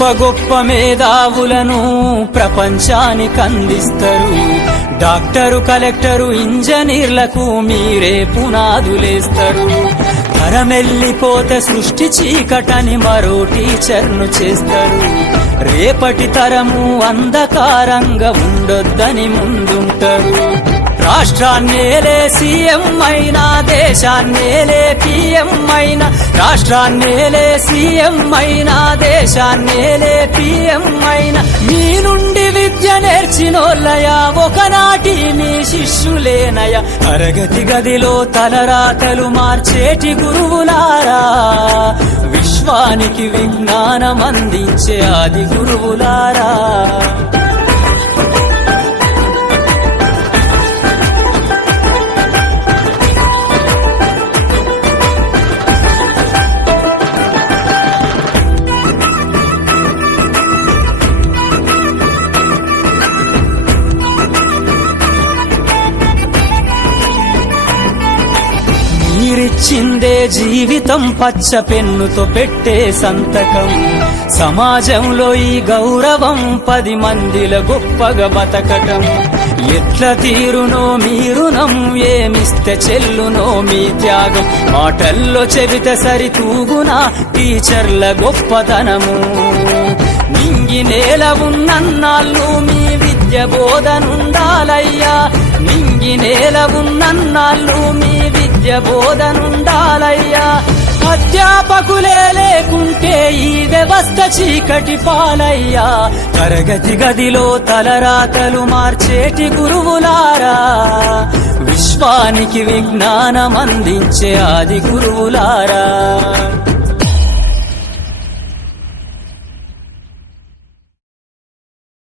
గొప్ప గొప్ప మేధావులను ప్రపంచానికి అందిస్తారు. డాక్టరు, కలెక్టరు, ఇంజనీర్లకు మీరే పునాదులేస్తారు. తరమెల్లిపోతే సృష్టి చీకటని మరో టీచర్ను చేస్తారు. రేపటి తరము అంధకారంగా ఉండొద్దని ముందుంటారు. రాష్ట్రాన్నేలే సీఎం అయినా, దేశాన్నేలే పీఎం అయినా, రాష్ట్రాన్నేలే సీఎం అయినా, దేశాన్నేలే పీఎం అయినా, మీ నుండి విద్య నేర్చినోళ్ళయా, ఒకనాటి మీ శిష్యులేనయా. తరగతి గదిలో తలరాతలు మార్చేటి గురువులారా, విశ్వానికి విజ్ఞానం అందించే ఆది గురువులారా. మీరిచ్చిందే జీవితం, పచ్చ పెన్నుతో పెట్టే సంతకం. సమాజంలో ఈ గౌరవం 10 మందిల గొప్పగా బతకటం. ఎట్ల తీరునో మీ రుణం, ఏమిస్తే చెల్లునో మీ త్యాగం. మాటల్లో చెబితే సరితూగునా టీచర్ల గొప్పతనము. నింగి నేల ఉన్నన్నాళ్ళు మీ విద్య బోధనుండాలయ్యా. నింగి నేల ఉన్నన్నాళ్ళు మీ విద్య బోధనుండాలయ్యా. అధ్యాపకులే లేకుంటే ఈ వ్యవస్థ చీకటి పాలయ్యా. తరగతి గదిలో తలరాతలు మార్చేటి గురువులారా, విశ్వానికి విజ్ఞానం అందించే ఆది గురువులారా.